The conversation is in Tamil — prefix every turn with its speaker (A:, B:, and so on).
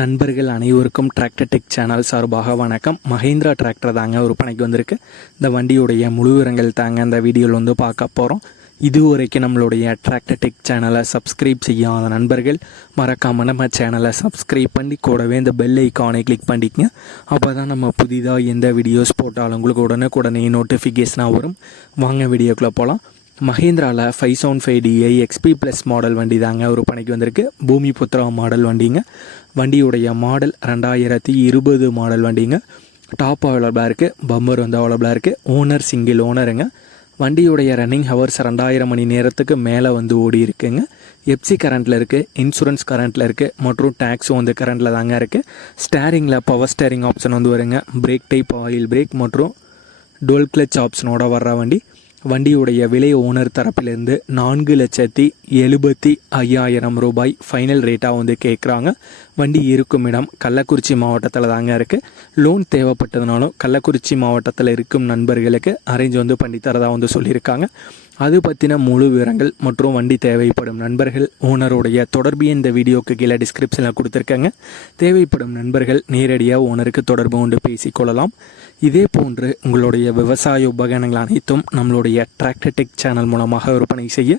A: நண்பர்கள் அனைவருக்கும் டிராக்டர் டெக் சேனல் சார்பாக வணக்கம். மஹேந்திரா டிராக்டர் தாங்க விற்பனைக்கு வந்திருக்கு. இந்த வண்டியுடைய முழு விவரங்கள் தாங்க இந்த வீடியோவில் வந்து பார்க்க போகிறோம் இதுவரைக்கும் நம்மளுடைய டிராக்டர் டெக் சேனலை சப்ஸ்கிரைப் செய்யாத நண்பர்கள் மறக்காமல் நம்ம சேனலை சப்ஸ்கிரைப் பண்ணி கூடவே இந்த பெல் ஐக்கானை கிளிக் பண்ணிக்கங்க. அப்போ தான் நம்ம புதிதாக எந்த வீடியோஸ் போட்டாலும் உங்களுக்கு உடனே நோட்டிஃபிகேஷனாக வரும். வாங்க வீடியோக்குள்ளே போகலாம் மஹேந்திராவில் five seven five DI XP plus model வண்டி தாங்க ஒரு பணிக்கு வந்திருக்கு. பூமி புத்ரா மாடல் வண்டிங்க. வண்டியுடைய மாடல் ரெண்டாயிரத்தி இருபது மாடல் வண்டிங்க. டாப் அவைலபிளாக இருக்குது பம்பர் வந்து அவைலபிளாக இருக்குது ஓனர் சிங்கிள் ஓனருங்க வண்டியுடைய ரன்னிங் ஹவர்ஸ் ரெண்டாயிரம் மணி நேரத்துக்கு மேலே வந்து ஓடி இருக்குங்க. எப்சி கரண்ட்டில் இருக்குது இன்சூரன்ஸ் கரண்ட்டில் இருக்குது மற்றும் டேக்ஸும் வந்து கரண்ட்டில் தாங்க இருக்குது ஸ்டேரிங்கில் பவர் ஸ்டேரிங் ஆப்ஷன் வந்து வருங்க. பிரேக் டைப் ஆயில் பிரேக் மற்றும் டோல் கிளச் ஆப்ஷனோட வர்ற வண்டி. வண்டியுடைய விலை ஓனர் தரப்பிலிருந்து நான்கு லட்சத்தி எழுபத்தி ஐயாயிரம் ரூபாய் ஃபைனல் ரேட்டாக வந்து கேட்குறாங்க வண்டி இருக்கும் இடம் கள்ளக்குறிச்சி மாவட்டத்தில் தாங்க இருக்குது லோன் தேவைப்பட்டதுனாலும் கள்ளக்குறிச்சி மாவட்டத்தில் இருக்கும் நண்பர்களுக்கு அரேஞ்ச் வந்து பண்ணி தரதாக வந்து சொல்லியிருக்காங்க. அது பற்றின முழு விவரங்கள் மற்றும் வண்டி தேவைப்படும் நண்பர்கள் ஓனருடைய தொடர்பு இந்த வீடியோக்கு கீழே டிஸ்கிரிப்ஷனில் கொடுத்துருக்கேங்க. தேவைப்படும் நண்பர்கள் நேரடியாக ஓனருக்கு தொடர்பு கொண்டு பேசிக்கொள்ளலாம். இதே போன்று உங்களுடைய விவசாய உபகரணங்கள் அனைத்தும் நம்மளுடைய டிராக்டர் டெக் சேனல் மூலமாக விற்பனை செய்ய